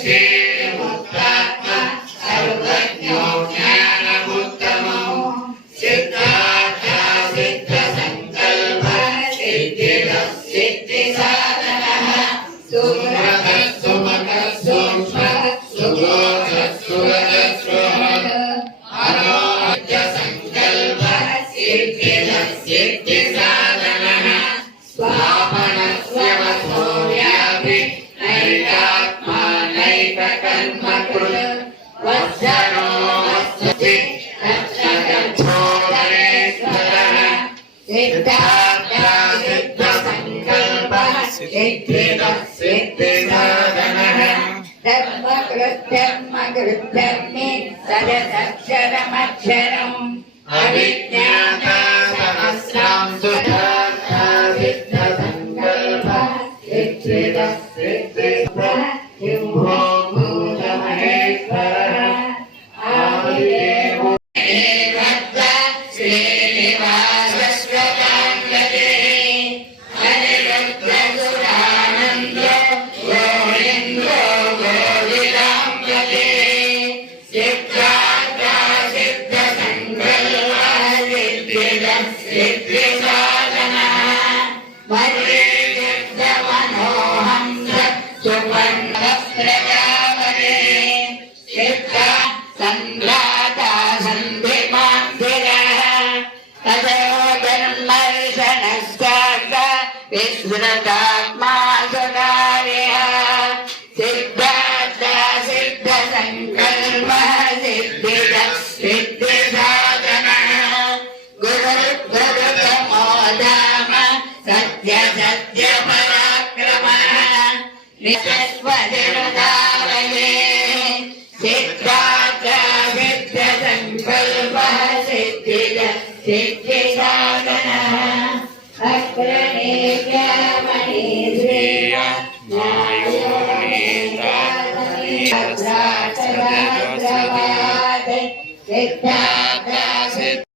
श्रीमुक्तात्मा सर्वज्ञो ज्ञानमुत्तमो सिद्धार्था सिद्धसङ्कल्पः सिद्धिदः सिद्धिसाधनः सुब्रतः सुमतः सूक्ष्मः सुबोधः सुरजस्वः अनोद्यसङ्कल्पः सिद्धिदः सिद्धिसाधनः स्वापनस्यवतो व्यापि नैकात्मा नैककर्मकृत् वत्सरो वत्सति तत्सदक्षोदरेश्वरः सिद्धार्था सिद्धसङ्कल्पः सिद्धिदः सिद्धिसाधनः धर्मकृद्धर्मकृद्धर्मि सदक्षरमक्षरम् अविज्ञाता सहस्रांशु सिद्धार्था सिद्धसङ्कल्पः सिद्धिदः सिद्धिदः किम्भो भूतमहेश्वरः आदिदेवो श्रीनिवासस्वताङ्गते हरिरुद्रसुरानन्दो गोविन्दो गोविदाम्बते सिद्धार्था सिद्धसङ्कल्पः सिद्धिदः सिद्धिसाधनः वरेद्यमनोहंस सुवर्णः प्रजापते सिद्धा सङ्घाता सन्धिमान्धिरः ततो धर्मर्षणस्तार्थ विस्मृतात्मा सुधार्यः सिद्धार्था सिद्धसङ्कल्पः सिद्धिदः सिद्धिसाधनः गुरुर्गुरुतमो धाम सत्य सत्य पराक्रमः निशस्वतिर्दावये सिद्धार्था सिद्धसङ्कल्पः सिद्धिदः सिद्धिसाधनः